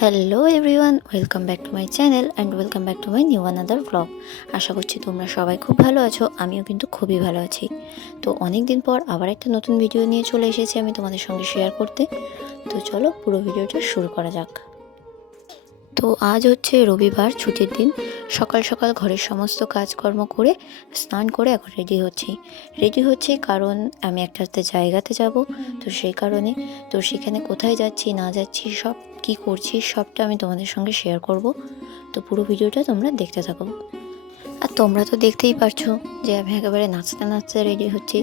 Hello everyone welcome back to my channel and welcome back to my new another blog আশা করছি তোমরা সবাই খুব ভালো আছো, আমিও কিন্তু খুবই ভালো আছি। তো অনেক দিন পর আবার একটা নতুন ভিডিও নিয়ে চলে এসেছি আমি তোমাদের সঙ্গে শেয়ার করতে। তো চলো পুরো ভিডিওটা শুরু করা যাক। তো আজ হচ্ছে রবিবার, ছুটির দিন। সকাল সকাল ঘরের সমস্ত কাজকর্ম করে স্নান করে এখন রেডি হচ্ছি। রেডি হচ্ছি কারণ আমি একটা জায়গাতে যাব, তো সেই কারণে। তো সেখানে কোথায় যাচ্ছি, না যাচ্ছি, সব কি করছি, সবটা আমি তোমাদের সঙ্গে শেয়ার করব। তো পুরো ভিডিওটা তোমরা দেখতে থাকো। আর তোমরা তো দেখতেই পারছ যে আমি একেবারে নাচতে নাচতে রেডি হচ্ছি।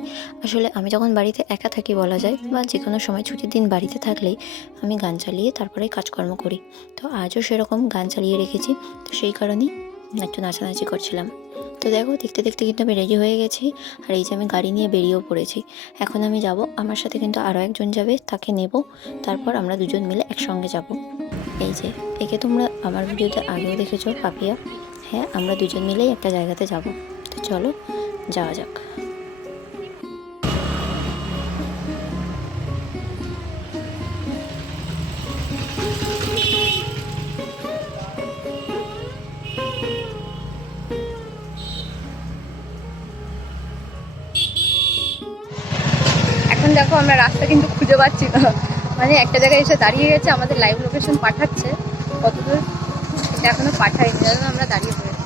আসলে আমি যখন বাড়িতে একা থাকি বলা যায়, বা যে কোনো সময় ছুটির দিন বাড়িতে থাকলেই আমি গান চালিয়ে তারপরে কাজকর্ম করি। তো আজও সেরকম গান চালিয়ে রেখেছি, তো সেই কারণেই একটু নাচানাচি করছিলাম। তো দেখো, দেখতে দেখতে কিন্তু আমি রেডি হয়ে গেছি, আর এই যে আমি গাড়ি নিয়ে বেরিয়েও পড়েছি। এখন আমি যাব, আমার সাথে কিন্তু আরও একজন যাবে, তাকে নেব, তারপর আমরা দুজন মিলে একসঙ্গে যাব। এই যে, একে তোমরা আমার ভিডিওতে আগেও দেখেছ, পাপিয়া। হ্যাঁ আমরা দুজন মিলেই একটা জায়গাতে যাব। তো চলো, যাওয়া যাক। এখন দেখো, আমরা রাস্তা কিন্তু খুঁজে পাচ্ছি না। মানে একটা জায়গায় এসে দাঁড়িয়ে গেছে, আমাদের লাইভ লোকেশন পাঠাচ্ছে। কতদূর এখনও পাঠায়নি জানো আমরা দাঁড়িয়ে পড়েছি।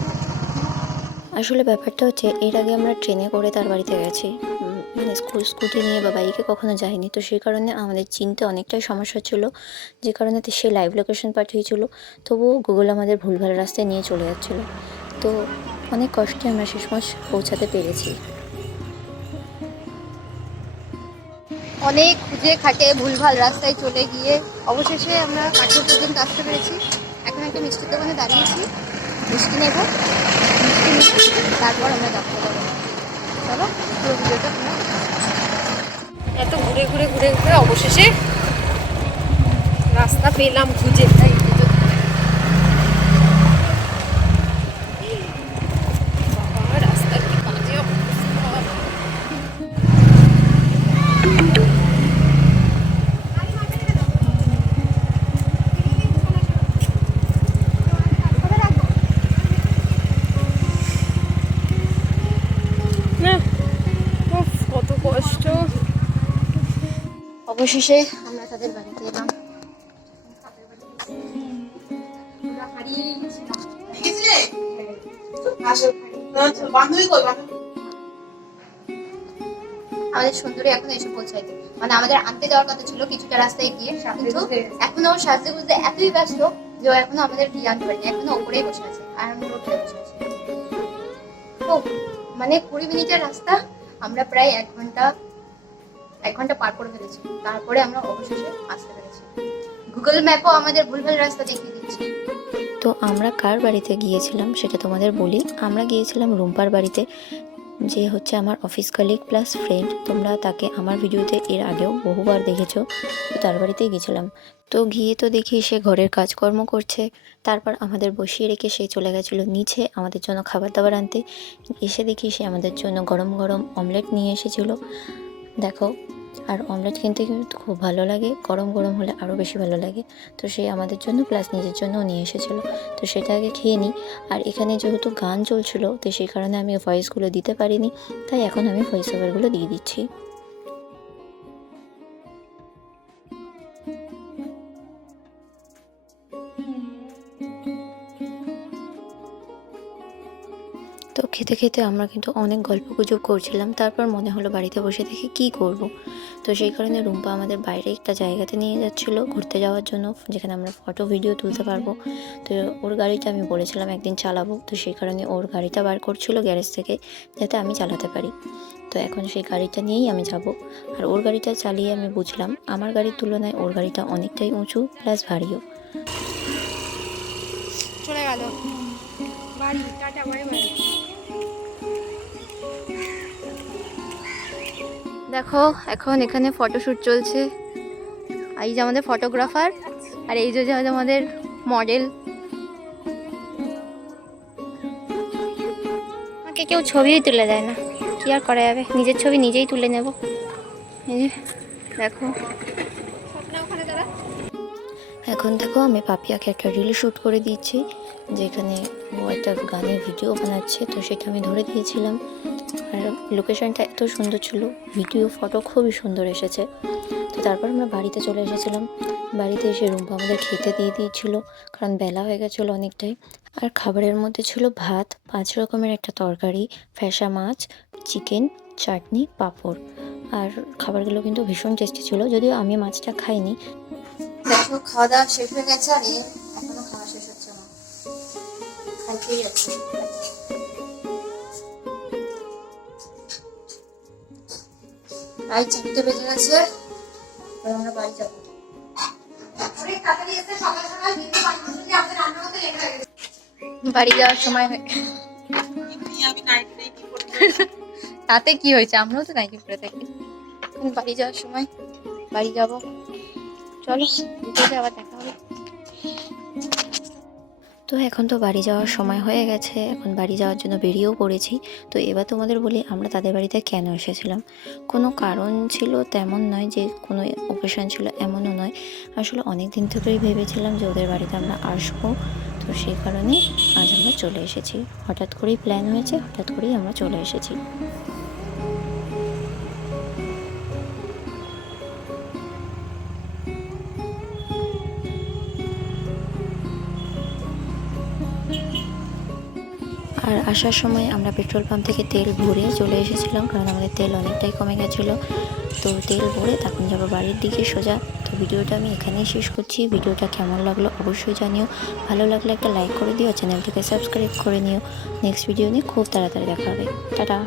আসলে ব্যাপারটা হচ্ছে এর আগে আমরা ট্রেনে করে তার বাড়িতে গেছি। মানে স্কুল স্কুটি নিয়ে বা বাইকে কখনো যাইনি। তো সেই কারণে আমাদের চিনতে অনেকটাই সমস্যা ছিল যে কারণে সে লাইভ লোকেশন পাঠিয়েছিল। তবুও গুগল আমাদের ভুলভাল রাস্তায় নিয়ে চলে যাচ্ছিল। তো অনেক কষ্টে আমরা শেষমাস পৌঁছাতে পেরেছি। অনেক খুঁজে খাটে ভুলভাল রাস্তায় চলে গিয়ে। অবশেষে আমরা কাঠের পর্যন্ত আসতে পেরেছি। একটা মিষ্টির দোকানে দাঁড়িয়েছি। মিষ্টি নেব। মিষ্টি তারপর আমরা যাব চলো, পুরো ভিডিওটা এত ঘুরে ঘুরে ঘুরে ঘুরে অবশেষে রাস্তা পেলাম খুঁজে, তাই অবশেষে আমরা তাদের বাড়িতে এলাম। আমাদের সুন্দরী এখন এসে পৌঁছাইতে মানে আমাদের আনতে যাওয়ার কথা ছিল কিছুটা রাস্তায় গিয়ে। কিন্তু এখনও ও সাজতে বুঝতে এতই ব্যস্ত যে এখনও আমাদের দিয়ে আনতে পারেনি। এখনও ওপরেই বসে আছে আর আমি রোডে বসে আছি। মানে কুড়ি মিনিটের রাস্তা, আমরা প্রায় এক ঘণ্টা এক ঘণ্টা পার করে ফেলেছি। তারপরে আমরা অবশেষে আসতে পেরেছি। গুগল ম্যাপও আমাদের ভুলভাল রাস্তা দেখিয়ে দিচ্ছে। তো আমরা কার বাড়িতে গিয়েছিলাম সেটা তোমাদের বলি। আমরা গিয়েছিলাম রুম্পার বাড়িতে, যে হচ্ছে আমার অফিস কলিগ প্লাস ফ্রেন্ড তোমরা তাকে আমার ভিডিওতে এর আগেও বহুবার দেখেছ, তো তার বাড়িতেই গেছিলাম তো গিয়ে তো দেখি সে ঘরের কাজকর্ম করছে। তারপর আমাদের বসিয়ে রেখে সে চলে গেছিল নিচে আমাদের জন্য খাবার দাবার আনতে। এসে দেখি সে আমাদের জন্য গরম গরম অমলেট নিয়ে এসেছিল। দেখো, আর অমলেট কিনতে কিন্তু খুব ভালো লাগে, গরম গরম হলে আরও বেশি ভালো লাগে। তো সে আমাদের জন্য প্লাস নিজের জন্যও নিয়ে এসেছিল। তো সেটা আগে খেয়ে নিই আর এখানে যেহেতু গান চলছিল, তো সেই কারণে আমি ভয়েসগুলো দিতে পারিনি, তাই এখন আমি ভয়েস ওভারগুলো দিয়ে দিচ্ছি। তো খেতে খেতে আমরা কিন্তু অনেক গল্প গুজব করছিলাম। তারপর মনে হলো বাড়িতে বসে দেখি কী করব। তো সেই কারণে রুম্পা আমাদের বাইরে একটা জায়গাতে নিয়ে যাচ্ছিল ঘুরতে যাওয়ার জন্য, যেখানে আমরা ফটো ভিডিও তুলতে পারব। তো ওর গাড়িটা আমি বলেছিলাম একদিন চালাবো। তো সেই কারণে ওর গাড়িটা বার করছিল গ্যারেজ থেকে, যাতে আমি চালাতে পারি। তো এখন সেই গাড়িটা নিয়েই আমি যাব। আর ওর গাড়িটা চালিয়ে আমি বুঝলাম, আমার গাড়ির তুলনায় ওর গাড়িটা অনেকটাই উঁচু প্লাস ভারীও। চলে গেল। বাড়ি, টাটা বাই বাই দেখো, এখন এখানে ফটোশ্যুট চলছে। এই যে আমাদের ফটোগ্রাফার আর এই যে আমাদের মডেল আমাকে কেউ ছবিই তুলে দেয় না। কি আর করা যাবে? নিজের ছবি নিজেই তুলে নেব। এই যে, দেখো। এখন দেখো আমি পাপিয়াকে একটা রিল শ্যুট করে দিচ্ছি যেখানে ও একটা গানের ভিডিও বানাচ্ছে, তো সেটা আমি ধরে দিয়েছিলাম। আর লোকেশনটা এত সুন্দর ছিল ভিডিও ফটো খুবই সুন্দর এসেছে। তো তারপর আমরা বাড়িতে চলে এসেছিলাম। বাড়িতে এসে রুম্পা আমাদের খেতে দিয়ে দিয়েছিল, কারণ বেলা হয়ে গেছিল অনেকটাই। আর খাবারের মধ্যে ছিল ভাত, পাঁচ রকমের একটা তরকারি, ফ্যাসা মাছ, চিকেন, চাটনি, পাঁপড়। আর খাবারগুলো কিন্তু ভীষণ টেস্টি ছিল, যদিও আমি মাছটা খাইনি। দেখো খাওয়া দাওয়া শেষ হয়ে গেছে আর এখনও খাওয়া শেষ হচ্ছে আমার খাইতেই যাচ্ছে। প্রায় চারটে বেজে গেছে আমরা বাড়ি যাব। বাড়ি যাওয়ার সময় হয়ে তাতে কি হয়েছে? আমরাও তো নাইটি পরে থাকি। বাড়ি যাওয়ার সময় বাড়ি যাব। চলো আবার দেখা হবে। তো এখন তো বাড়ি যাওয়ার সময় হয়ে গেছে, এখন বাড়ি যাওয়ার জন্য বেরিয়েও পড়েছি। তো এবার তোমাদের বলি, আমরা তাদের বাড়িতে কেন এসেছিলাম? কোনো কারণ ছিল তেমন নয় যে, কোনো অকেশন ছিল এমনও নয়। আসলে অনেক দিন থেকেই ভেবেছিলাম যে, ওদের বাড়িতে আমরা আসব। তো সেই কারণে আজ আমরা চলে এসেছি। হঠাৎ করেই প্ল্যান হয়েছে, হঠাৎ করেই আমরা চলে এসেছি। আর আসার সময় আমরা পেট্রোল পাম্প থেকে তেল ভরে চলে এসেছিলাম, কারণ আমাদের তেল অনেকটাই কমে গেছিল। তো তেল ভরে তখন যাব বাড়ির দিকে সোজা। তো ভিডিওটা আমি এখানেই শেষ করছি। ভিডিওটা কেমন লাগল অবশ্যই জানিও। ভালো লাগলে একটা লাইক করে দিও চ্যানেলটিকে সাবস্ক্রাইব করে নিও। নেক্সট ভিডিও নিয়ে খুব তাড়াতাড়ি দেখা হবে। টাটা!